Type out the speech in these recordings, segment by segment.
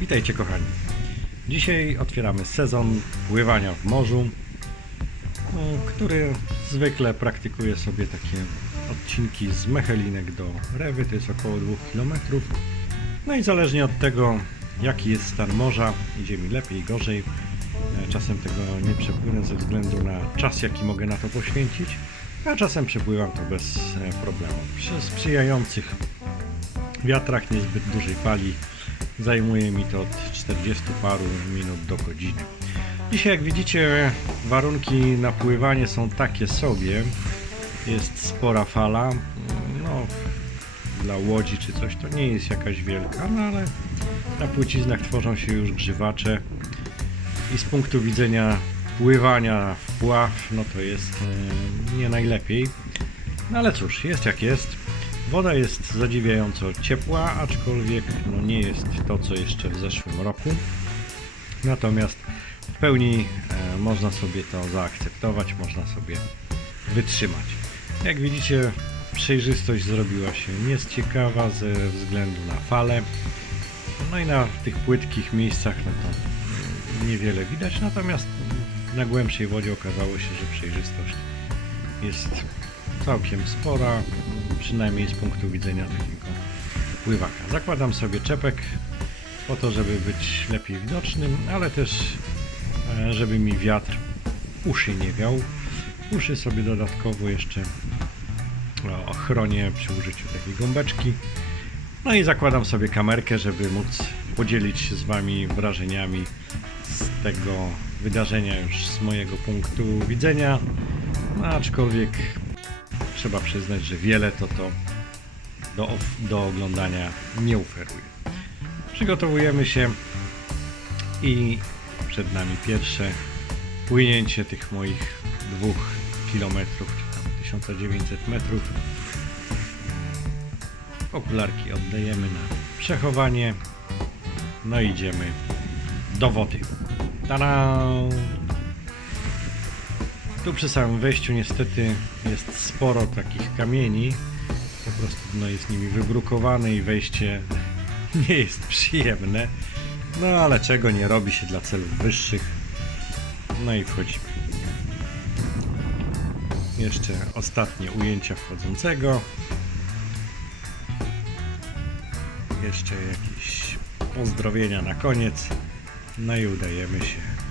Witajcie kochani. Dzisiaj otwieramy sezon pływania w morzu, no, który zwykle praktykuje sobie takie odcinki z Mechelinek do Rewy, to jest około 2 km. No i zależnie od tego, jaki jest stan morza, idzie mi lepiej, gorzej. E, Czasem tego nie przepłynę ze względu na czas, jaki mogę na to poświęcić, a czasem przepływam to bez e, problemu. Przy sprzyjających wiatrach, niezbyt dużej fali, zajmuje mi to od 40 paru minut do godziny. Dzisiaj, jak widzicie, warunki na pływanie są takie sobie. Jest spora fala. No, dla łodzi czy coś to nie jest jakaś wielka, no ale na płyciznach tworzą się już grzywacze i z punktu widzenia pływania w pław, no to jest e, nie najlepiej. No ale cóż, jest jak jest. Woda jest zadziwiająco ciepła, aczkolwiek no nie jest to, co jeszcze w zeszłym roku. Natomiast w pełni e, można sobie to zaakceptować, można sobie wytrzymać. Jak widzicie, przejrzystość zrobiła się nieciekawa ze względu na falę. No i na tych płytkich miejscach no to niewiele widać, natomiast na głębszej wodzie okazało się, że przejrzystość jest całkiem spora, przynajmniej z punktu widzenia takiego pływaka. Zakładam sobie czepek po to, żeby być lepiej widocznym, ale też e, żeby mi wiatr uszy nie wiał. Uszy sobie dodatkowo jeszcze e, ochronię przy użyciu takiej gąbeczki. No i zakładam sobie kamerkę, żeby móc podzielić się z Wami wrażeniami z tego wydarzenia już z mojego punktu widzenia. No, aczkolwiek trzeba przyznać, że wiele to to do, do oglądania nie oferuje. Przygotowujemy się i przed nami pierwsze płynięcie tych moich dwóch kilometrów, czy tam 1900 metrów. Okularki oddajemy na przechowanie. No i idziemy do wody. Tada! Tu przy samym wejściu niestety jest sporo takich kamieni. Po prostu dno jest nimi wybrukowane i wejście nie jest przyjemne. No ale czego nie robi się dla celów wyższych. No i wchodzimy. Jeszcze ostatnie ujęcia wchodzącego. Jeszcze jakieś pozdrowienia na koniec. No i udajemy się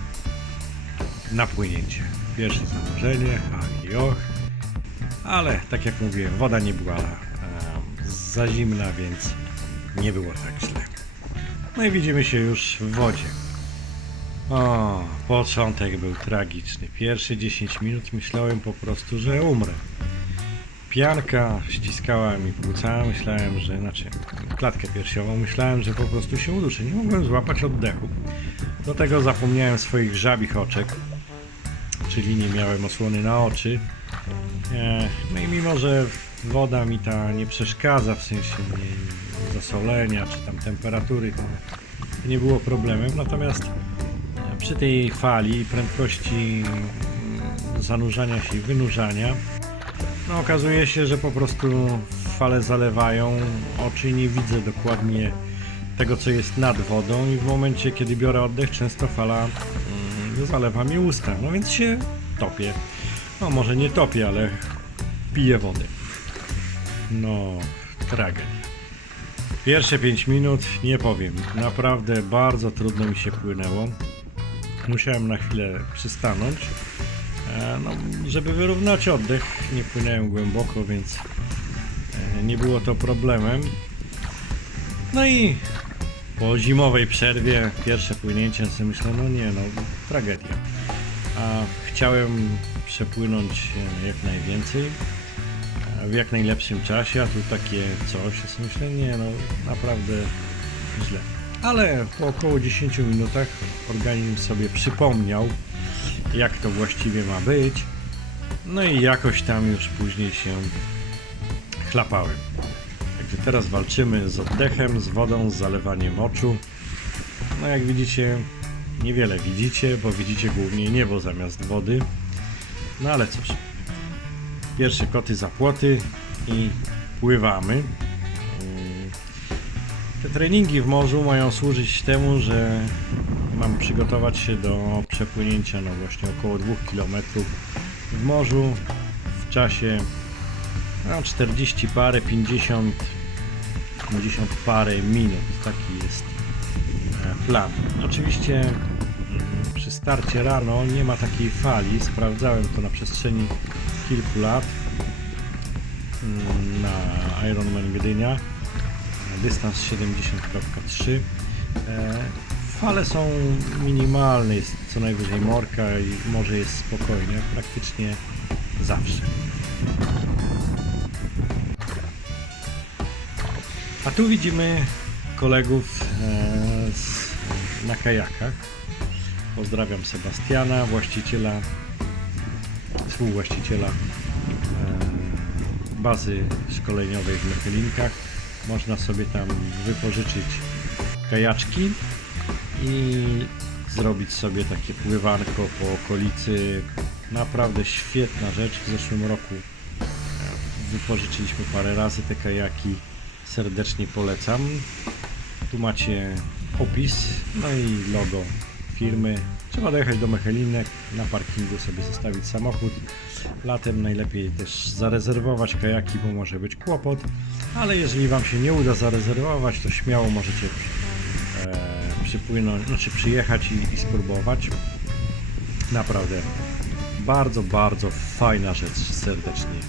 na płynięcie. Pierwsze zanurzenie, ach i och. Ale tak jak mówiłem, woda nie była e, za zimna, więc nie było tak źle. No i widzimy się już w wodzie. O, początek był tragiczny. Pierwsze 10 minut myślałem po prostu, że umrę. Pianka ściskała mi płuca, myślałem, że, znaczy klatkę piersiową, myślałem, że po prostu się uduszę. Nie mogłem złapać oddechu. Do tego zapomniałem swoich żabich oczek, czyli nie miałem osłony na oczy. E, No i mimo, że woda mi ta nie przeszkadza, w sensie zasolenia czy tam temperatury, to nie było problemem. Natomiast e, przy tej fali prędkości mm, zanurzania się i wynurzania, no okazuje się, że po prostu fale zalewają oczy nie widzę dokładnie tego, co jest nad wodą i w momencie, kiedy biorę oddech, często fala mm, zalewa mi usta, no więc się topię. No może nie topię, ale piję wodę. No, tragedia. Pierwsze 5 minut, nie powiem, naprawdę bardzo trudno mi się płynęło. Musiałem na chwilę przystanąć, e, no, żeby wyrównać oddech. Nie płynąłem głęboko, więc e, nie było to problemem. No i po zimowej przerwie, pierwsze płynięcie, sobie myślę, no nie no, tragedia. A chciałem przepłynąć e, jak najwięcej, e, w jak najlepszym czasie, a tu takie coś, ja sobie myślę, nie no, naprawdę źle. Ale po około 10 minutach organizm sobie przypomniał, jak to właściwie ma być. No i jakoś tam już później się chlapałem. Teraz walczymy z oddechem, z wodą, z zalewaniem oczu. No jak widzicie, niewiele widzicie, bo widzicie głównie niebo zamiast wody. No ale cóż. Pierwsze koty za płoty i pływamy. Yy, Te treningi w morzu mają służyć temu, że mam przygotować się do przepłynięcia no właśnie około 2 km w morzu w czasie no, 40 parę, 50, 50 parę minut. Taki jest e, plan. Oczywiście przy starcie rano nie ma takiej fali. Sprawdzałem to na przestrzeni kilku lat mm, na Ironman Gdynia. Dystans 70.3. E, Fale są minimalne, jest co najwyżej morka i morze jest spokojne praktycznie zawsze. A tu widzimy kolegów e, z, na kajakach. Pozdrawiam Sebastiana, właściciela, współwłaściciela e, bazy szkoleniowej w Mechelinkach. Można sobie tam wypożyczyć kajaczki i zrobić sobie takie pływanko po okolicy. Naprawdę świetna rzecz. W zeszłym roku e, wypożyczyliśmy parę razy te kajaki. Serdecznie polecam. Tu macie opis, no i logo firmy. Trzeba dojechać do Mechelinek, na parkingu sobie zostawić samochód. Latem najlepiej też zarezerwować kajaki, bo może być kłopot. Ale jeżeli Wam się nie uda zarezerwować, to śmiało możecie e, przypłynąć, znaczy przyjechać i, i spróbować. Naprawdę bardzo, bardzo fajna rzecz. Serdecznie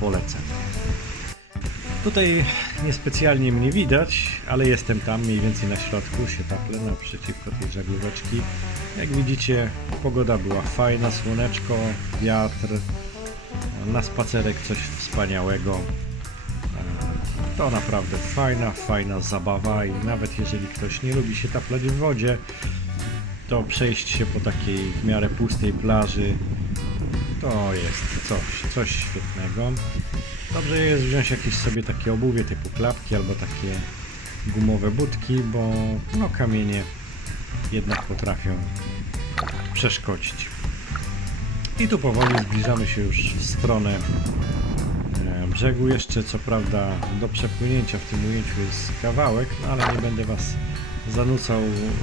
polecam. Tutaj niespecjalnie mnie widać, ale jestem tam mniej więcej na środku, się taplę naprzeciwko tej żaglóweczki. Jak widzicie, pogoda była fajna, słoneczko, wiatr, na spacerek coś wspaniałego. E, To naprawdę fajna, fajna zabawa i nawet jeżeli ktoś nie lubi się taplać w wodzie, to przejść się po takiej w miarę pustej plaży to jest coś, coś świetnego. Dobrze jest wziąć jakieś sobie takie obuwie typu klapki albo takie gumowe budki, bo no kamienie jednak potrafią przeszkodzić. I tu powoli zbliżamy się już w stronę e, brzegu. Jeszcze co prawda do przepłynięcia w tym ujęciu jest kawałek, no ale nie będę Was zanudzał,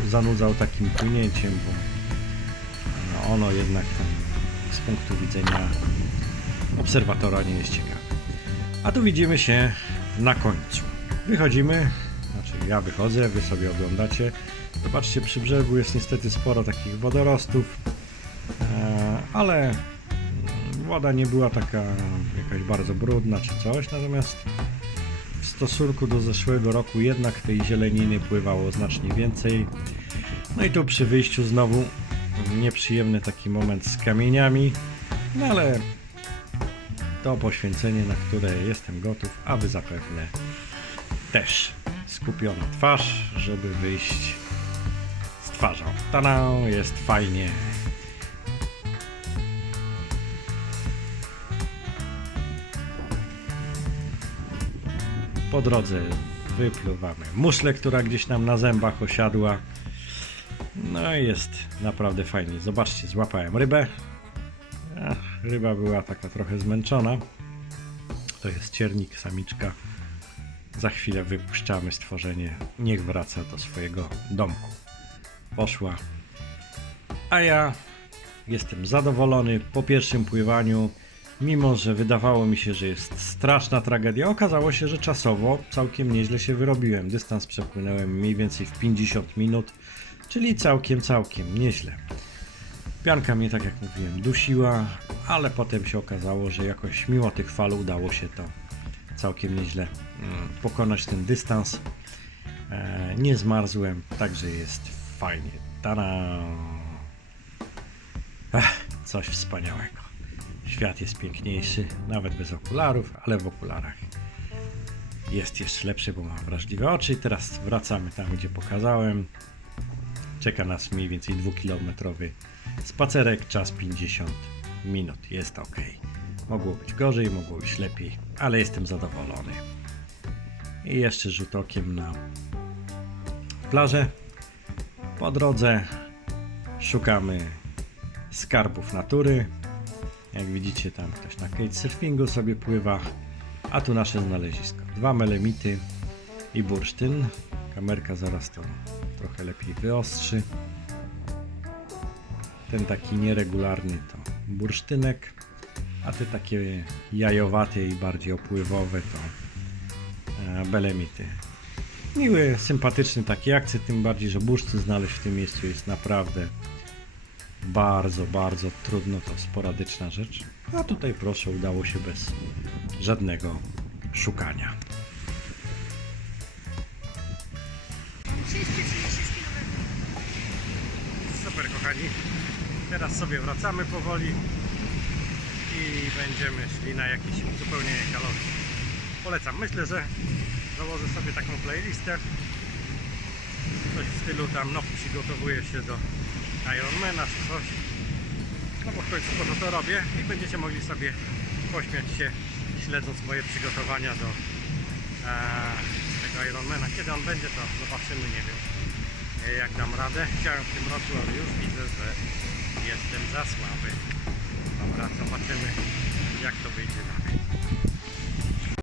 zanudzał takim płynięciem, bo no, ono jednak z punktu widzenia obserwatora nie jest ciekawe. A tu widzimy się na końcu. Wychodzimy, znaczy ja wychodzę, wy sobie oglądacie. Zobaczcie, przy brzegu jest niestety sporo takich wodorostów, e, ale woda nie była taka jakaś bardzo brudna czy coś, natomiast w stosunku do zeszłego roku jednak tej zieleniny pływało znacznie więcej. No i tu przy wyjściu znowu nieprzyjemny taki moment z kamieniami, no ale to poświęcenie, na które jestem gotów, a wy zapewne też skupiona twarz, żeby wyjść z twarzą. Tada, jest fajnie. Po drodze wypluwamy muszlę, która gdzieś nam na zębach osiadła. No i jest naprawdę fajnie. Zobaczcie, złapałem rybę. Ryba była taka trochę zmęczona. To jest ciernik, samiczka. Za chwilę wypuszczamy stworzenie. Niech wraca do swojego domku. Poszła. A ja jestem zadowolony po pierwszym pływaniu. Mimo, że wydawało mi się, że jest straszna tragedia, okazało się, że czasowo całkiem nieźle się wyrobiłem. Dystans przepłynąłem mniej więcej w 50 minut, czyli całkiem, całkiem nieźle. Pianka mnie, tak jak mówiłem, dusiła, ale potem się okazało, że jakoś mimo tych fal udało się to całkiem nieźle mm, pokonać ten dystans. E, nie zmarzłem, także jest fajnie. Tada! Coś wspaniałego. Świat jest piękniejszy, nawet bez okularów, ale w okularach jest jeszcze lepszy, bo mam wrażliwe oczy. Teraz wracamy tam, gdzie pokazałem. Czeka nas mniej więcej dwukilometrowy spacerek, czas 50 minut. Jest ok. Mogło być gorzej, mogło być lepiej, ale jestem zadowolony. I jeszcze rzut okiem na plażę. Po drodze szukamy skarbów natury. Jak widzicie, tam ktoś na kitesurfingu sobie pływa, a tu nasze znalezisko. Dwa melemity, i bursztyn. Kamerka zaraz to trochę lepiej wyostrzy. Ten taki nieregularny to bursztynek, a te takie jajowate i bardziej opływowe to e, belemity. Miły, sympatyczny taki akcent, tym bardziej, że bursztyn znaleźć w tym miejscu jest naprawdę bardzo, bardzo trudno, to sporadyczna rzecz. A tutaj proszę, udało się bez żadnego szukania. 636 km. Super kochani, teraz sobie wracamy powoli i będziemy szli na jakieś uzupełnienie kalorii. Polecam, myślę, że założę sobie taką playlistę. Coś w stylu tam, no przygotowuję się do Ironmana czy coś. No bo w końcu po to to robię i będziecie mogli sobie pośmiać się śledząc moje przygotowania do e, tego Ironmana. Kiedy on będzie to zobaczymy, nie wiem jak dam radę. Chciałem w tym roku, ale już widzę, że jestem za słaby. Dobra, zobaczymy jak to wyjdzie dalej.